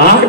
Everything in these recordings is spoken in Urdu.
8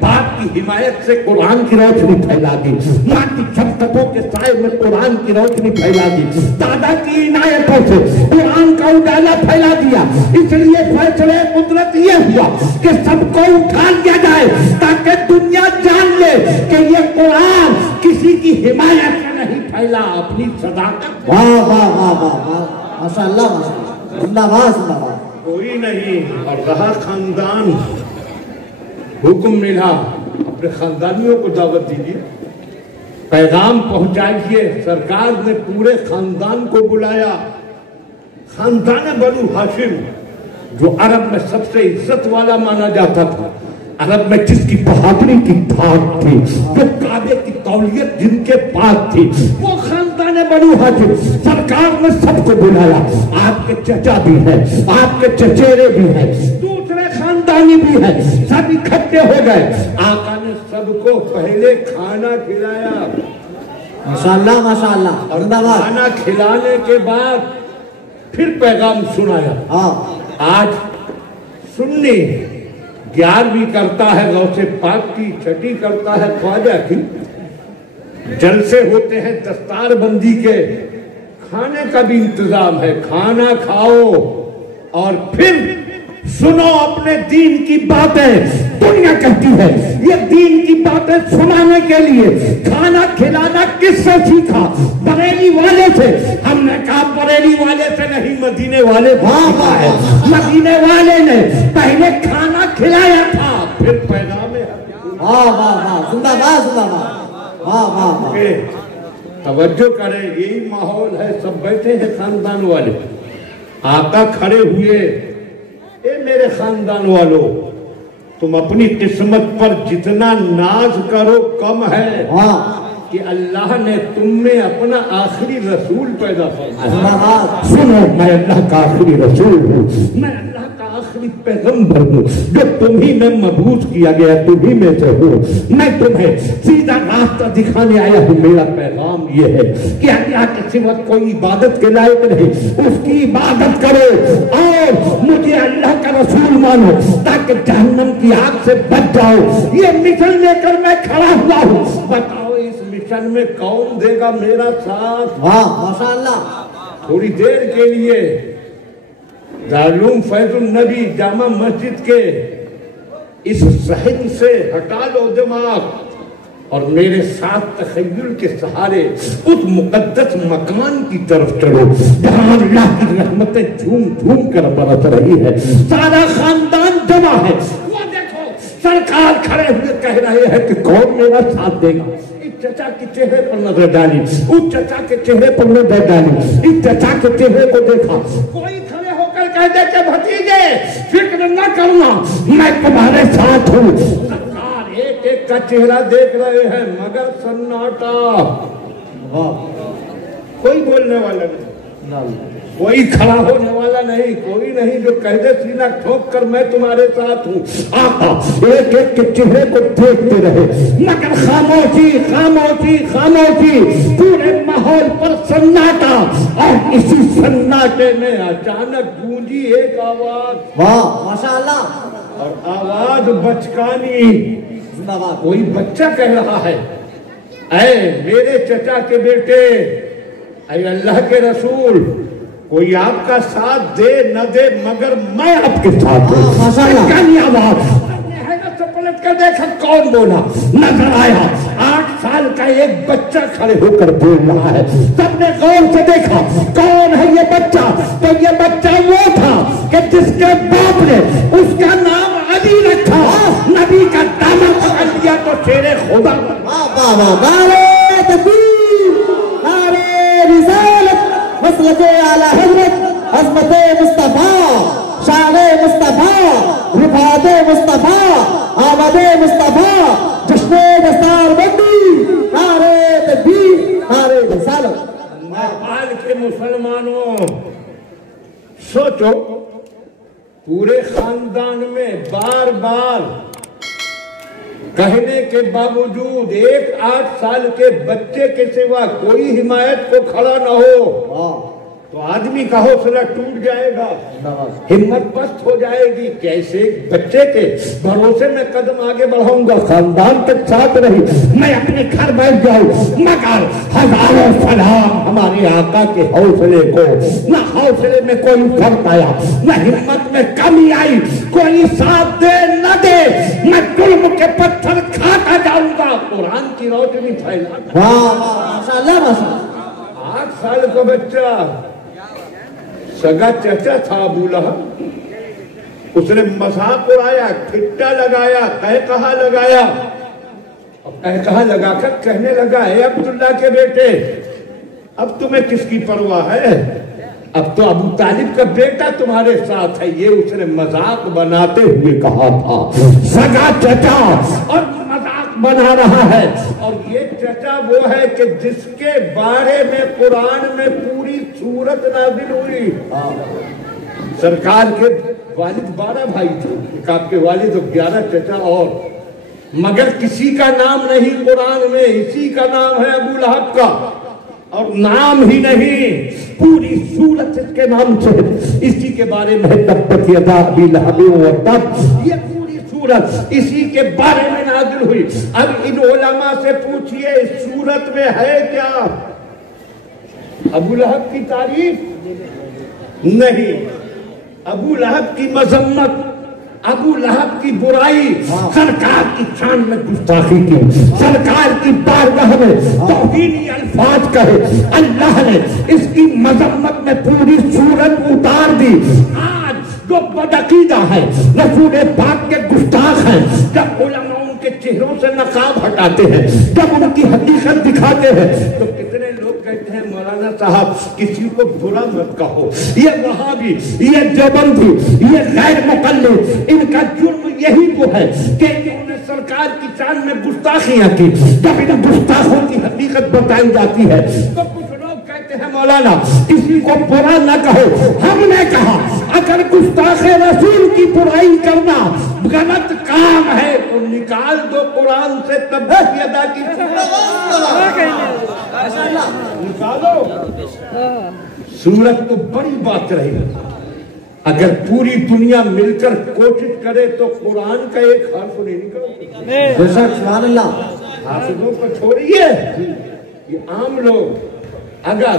باپ کی حمایت سے قرآن کی روشنی پھیلا دی، ماں کی شفقتوں کے سائے میں قرآن کی روشنی پھیلا دی، دادا کی عنایتوں سے قرآن کا اجالا پھیلا دیا۔ اس لیے فیصلہ قدرت یہ ہوا کہ سب کو اٹھا لیا جائے تاکہ دنیا جان لے کہ یہ قرآن کسی کی حمایت سے نہیں پھیلا، اپنی صداقت۔ واہ واہ واہ واہ، ماشاء اللہ ماشاء اللہ، زندہ باد زندہ باد۔ کوئی نہیں، اور رہا خاندان، حکم ملا اپنے خاندانیوں کو دعوت دیجیے، پیغام پہنچائیے۔ سرکار نے پورے خاندان کو بلایا، خاندان بنو ہاشم جو عرب میں سب سے عزت والا مانا جاتا تھا، عرب میں جس کی بہادری کی دھاک تھی، جو کعبے کی تولیت جن کے پاس تھی، وہ خاندان بنو ہاشم۔ سرکار نے سب کو بلایا، آپ کے چچا بھی ہیں، آپ کے چچیرے بھی ہیں، دوسرے خاندانی بھی ہیں، سب اکٹھے ہو گئے۔ آقا نے سب کو پہلے کھانا کھلایا، ماشاءاللہ ماشاءاللہ، زندہ باد۔ کھانا کھلانے کے بعد پھر پیغام سنایا۔ ہاں آج سننی 11ویں کرتا ہے غوث پاک کی، چھٹی کرتا ہے خواجہ کی، جلسے ہوتے ہیں دستار بندی کے، کھانے کا بھی انتظام ہے، کھانا کھاؤ اور پھر سنو اپنے دین کی باتیں۔ دنیا کہتی ہے یہ دین کی باتیں سنانے کے لیے کھانا کھلانا کس سے سیکھا؟ بریلی والے سے۔ ہم نے کہا بریلی والے سے نہیں، مدینے والے سیکھا ہے۔ مدینے والے نے پہلے کھانا کھلایا تھا، پھر پیغام واہ واہ واہ، زندہ باد زندہ باد، واہ واہ واہ۔ توجہ کریں، یہی ماحول ہے، سب بیٹھے ہیں خاندان والے، آقا کھڑے ہوئے، اے میرے خاندان والو، تم اپنی قسمت پر جتنا ناز کرو کم ہے کہ اللہ نے تم میں اپنا آخری رسول پیدا فرمایا۔ سنو، میں اللہ کا آخری رسول ہوں، میں اللہ کا آخری پیغمبر ہوں، جو تمہیں میں مبعوث کیا گیا تمہیں میں سے ہوں۔ میں تمہیں سیدھا راستہ دکھانے آیا ہوں۔ میرا پیغام یہ ہے کہ اللہ کے سوا کوئی عبادت کے لائق نہیں، اس کی عبادت کرو اور مجھے اللہ کا رسول مانو تاکہ جہنم کی آگ سے بچ جاؤ۔ یہ مشن لے کر میں کھڑا ہوا ہوں، بتاؤ اس مشن میں کون دے گا میرا ساتھ؟ واہ ماشاءاللہ۔ تھوڑی دیر کے لیے دارالعلوم فیض النبی جامع مسجد کے اس ذہن سے ہٹا لو دماغ اور میرے ساتھ تخیل کے سہارے اس مقدس مکان کی طرف چلو جہاں اللہ کی رحمتیں جھوم جھوم کر برس رہی ہے، سارا خاندان جمع ہے۔ وہ دیکھو سرکار کھڑے ہوئے کہہ رہے ہیں کہ کون میرا ساتھ دے گا؟ اس چچا کے چہرے پر نظر ڈالی، اس چچا کے چہرے پر نظر ڈالی، اس چچا کے چہرے کو دیکھا۔ کوئی کھڑے ہو کر کہہ دے کہ بھتیجے فکر نہ کرنا، میں تمہارے ساتھ ہوں۔ سرکار ایک ایک کا چہرہ دیکھ رہے ہیں مگر سناٹا، کوئی بولنے والا نہیں، کوئی کھڑا ہونے والا نہیں، کوئی نہیں جو کہہ دے سینہ ٹھوک کر میں تمہارے ساتھ ہوں۔ آقا ایک ایک کے چہرے کو دیکھتے رہے مگر خاموشی خاموشی خاموشی، پورے ماحول پر سناٹا، اور اسی سناٹے میں اچانک گونجی ایک آواز، واہ ماشاءاللہ، اور آواز بچکانی، زندہ باد۔ کوئی بچہ کہہ رہا ہے، اے میرے چچا کے بیٹے، اے اللہ کے رسول، کوئی آپ کا ساتھ دے نہ دے مگر میں آپ کے ساتھ ہوں۔ بچکانی آواز، حیرت سے پلٹ کر دیکھا کون بولا، نظر آیا 8 سال کا ایک بچہ کھڑے ہو کر بول رہا ہے۔ سب نے غور سے دیکھا کون ہے یہ بچہ، تو یہ بچہ وہ تھا کہ جس کے باپ نے اس کا نام علی رکھا، نبی کا دامن پکڑ لیا تو شیر خدا۔ نعرے تکبیر، نعرے رسالت، مسلک اعلی حضرت عظمت مصطفیٰ، شان مصطفیٰ، رفعت مصطفیٰ، آمد مصطفیٰ، جشن دستار بندی، نعرے تکبیر، نعرے رسالت۔ نیپال کے مسلمانوں سوچو، پورے خاندان میں بار بار کہنے کے باوجود ایک 8 سال کے بچے کے سوا کوئی حمایت کو کھڑا نہ ہو، تو آدمی کا حوصلہ ٹوٹ جائے گا، ہمت پست ہو جائے گی۔ کیسے بچے کے بھروسے میں قدم آگے بڑھاؤں گا، خاندان تک ساتھ رہی، میں اپنے گھر بیٹھ جاؤں، مگر ہزاروں سلام ہمارے آقا کے حوصلے کو، نہ حوصلے میں کوئی فرق آیا، نہ ہمت میں کمی آئی، کوئی ساتھ دے نہ دے، میں ظلم کے پتھر کھاتا جاؤں گا، قرآن کی روشنی پھیلاتا۔ واہ ماشاءاللہ ماشاءاللہ۔ 8 سال کا بچہ، سگا چچا تھا ابو لہب، اس نے مذاق اڑایا، ٹھٹا لگایا، قہقہا لگایا، اور قہقہا لگا کر کہنے لگا، اے عبداللہ کے بیٹے، اب تمہیں کس کی پرواہ ہے؟ اب تو ابو طالب کا بیٹا تمہارے ساتھ ہے۔ یہ اس نے مذاق بناتے ہوئے کہا تھا، سگا چچا اور مذاق بنا رہا ہے۔ اور یہ چچا وہ ہے کہ جس کے بارے میں قرآن میں پوری سورت نازل ہوئی۔ سرکار کے والد 12 بھائی تھے، ایک آپ کے والد اور 11 چچا، اور مگر کسی کا نام نہیں قرآن میں، اسی کا نام ہے ابو لہب کا، اور نام ہی نہیں پوری سورت اس کے نام سے، اسی کے بارے میں تبت یدا ابی لہب وتب، یہ پوری سورت اسی کے بارے میں نازل ہوئی۔ اب ان علماء سے پوچھئے اس سورت میں ہے کیا؟ ابو لہب کی تعریف نہیں، ابو لہب کی مذمت، ابو لہب کی برائی، سرکار کی شان میں گستاخی کی، سرکار کی بارگاہ میں توہینی الفاظ کہے، اللہ نے اس کی مذمت میں پوری سورت اتار دی۔ آج جو بدعقیدہ ہے، رسول پاک کے گستاخ ہیں، جب علماء ان کے چہروں سے نقاب ہٹاتے ہیں، جب ان کی حقیقت دکھاتے ہیں، تو کتنے لوگ کہتے ہیں مولانا صاحب کسی کو برا مت کہو، یہ وہابی، یہ دیوبندی، یہ غیر مقلد، ان کا جرم یہی تو ہے کہ انہوں نے سرکار کی شان میں گستاخیاں کی۔ جب ان گستاخوں کی حقیقت بتائی جاتی ہے تو کچھ لوگ کہتے ہیں مولانا کسی کو برا نہ کہو۔ ہم نے کہا اگر گستاخ رسول کی برائی کرنا غلط کام ہے تو نکال دو قرآن سے تبت یدا کی، نکالو۔ سورت تو بڑی بات رہی، اگر پوری دنیا مل کر کوشش کرے تو قرآن کا ایک حرف نہیں نکلتا۔ سبحان اللہ۔ حافظوں کو چھوڑیے، یہ عام لوگ، اگر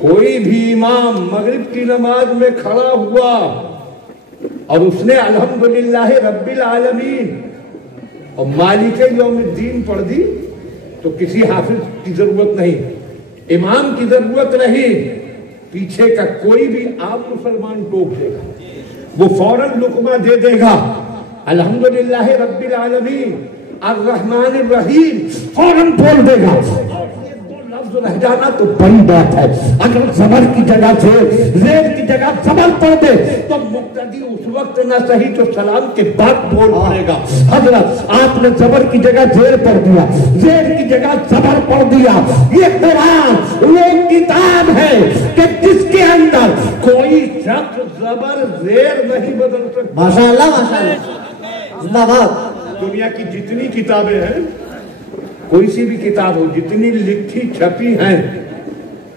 کوئی بھی امام مغرب کی نماز میں کھڑا ہوا اور اس نے الحمدللہ رب العالمین اور مالک یوم الدین پڑھ دی تو کسی حافظ کی ضرورت نہیں، امام کی ضرورت نہیں، پیچھے کا کوئی بھی عام مسلمان ٹوک دے گا، وہ فوراً لقمہ دے دے گا، الحمدللہ رب العالمین الرحمن الرحیم فوراً بول دے گا۔ یہ دو لفظ رہ جانا تو بڑی بات ہے۔ اگر زبر کی جگہ زیر کی جگہ زبر پڑھ دے تو مقتدی اس وقت نہ صحیح تو سلام کے بعد بول پڑے گا۔ حضرت آپ نے زبر کی جگہ زیر پڑھ دیا، زیر کی جگہ زبر پڑھ دیا۔ یہ قرآن وہ کتاب ہے کہ جس کے اندر کوئی شخص زبر زیر نہیں بدل سکتا۔ ماشاءاللہ ماشاءاللہ، زندہ باد۔ دنیا کی جتنی کتابیں ہیں، کوئی سی بھی کتاب ہو، جتنی لکھی چھپی ہیں،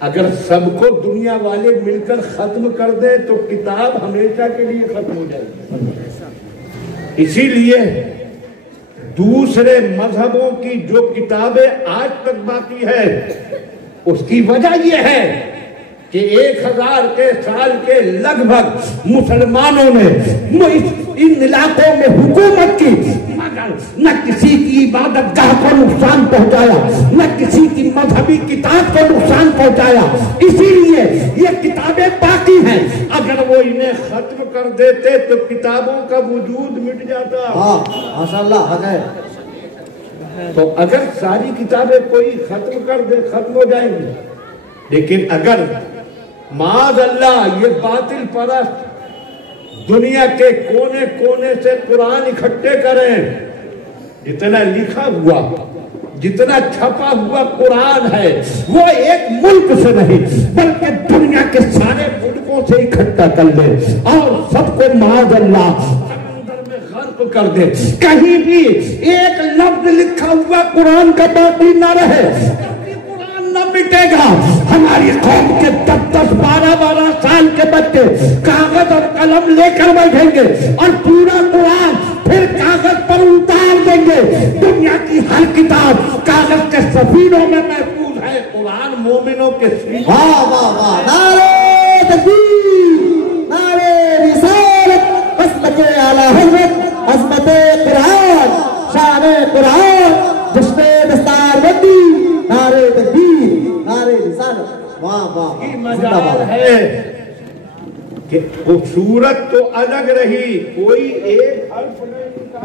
اگر سب کو دنیا والے مل کر ختم کر دیں تو کتاب ہمیشہ کے لیے ختم ہو جائے گی۔ اسی لیے دوسرے مذہبوں کی جو کتابیں آج تک باقی ہے اس کی وجہ یہ ہے کہ 1000 کے سال کے لگ بھگ مسلمانوں نے ان علاقوں میں حکومت کی، مگر نہ کسی کی عبادت گاہ کو نقصان پہنچایا، نہ کسی کی مذہبی کتاب کو نقصان پہنچایا۔ اسی لیے یہ کتابیں باقی ہیں، اگر وہ انہیں ختم کر دیتے تو کتابوں کا وجود مٹ جاتا۔ ماشاءاللہ حق ہے۔ تو اگر ساری کتابیں کوئی ختم کر دے ختم ہو جائیں گی، لیکن اگر معاذ اللہ یہ باطل پرست دنیا کے کونے کونے سے قرآن اکٹھے کریں، جتنا لکھا ہوا جتنا چھپا ہوا قرآن ہے وہ ایک ملک سے نہیں بلکہ دنیا کے سارے ملکوں سے اکٹھا کر لیں اور سب کو معاذ اللہ سمندر میں غرق کر دے، کہیں بھی ایک لفظ لکھا ہوا قرآن کا باقی نہ رہے، قرآن نہ مٹ مٹے گا. ہماری قوم کے 10-10 12-12 سال کے بچے کاغذ اور قلم لے کر بیٹھیں گے اور پورا قرآن پھر کاغذ پر اتار دیں گے. دنیا کی ہر کتاب کاغذ کے سفینوں میں محفوظ ہے، قرآن مومنوں کے سفینوں. واہ واہ واہ، نعرے تکبیر، نعرے رسالت، عظمت اعلی حضرت، عظمت قرآن، شان قرآن، جشن دستار بندی، نعرے تکبیر، نعرے رسالت. واہ واہ، کی مجال ہے کہ خوبصورت تو الگ رہی، کوئی ایک حرف نہیں.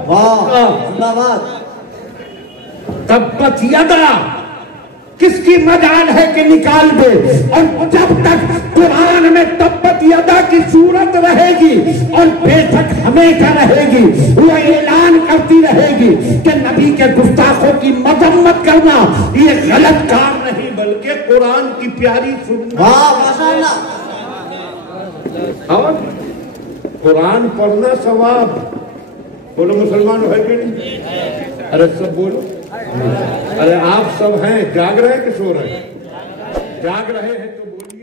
واہ، زندہ باد. تبت یدا کس کی مجال ہے کہ نکال دے. اور جب تک قرآن میں تبت یدا کی صورت رہے گی اور بے شک ہمیشہ رہے گی، وہ اعلان کرتی رہے گی کہ نبی کے گستاخوں کی مذمت کرنا یہ غلط کام نہیں بلکہ قرآن کی پیاری سنت. واہ ماشاءاللہ. اور قرآن پڑھنا ثواب. بولو مسلمان ہے کہ نہیں؟ ارے سب بولو. ارے آپ سب ہیں، جاگ رہے ہیں کہ سو رہے ہیں؟ جاگ رہے ہیں تو بولو.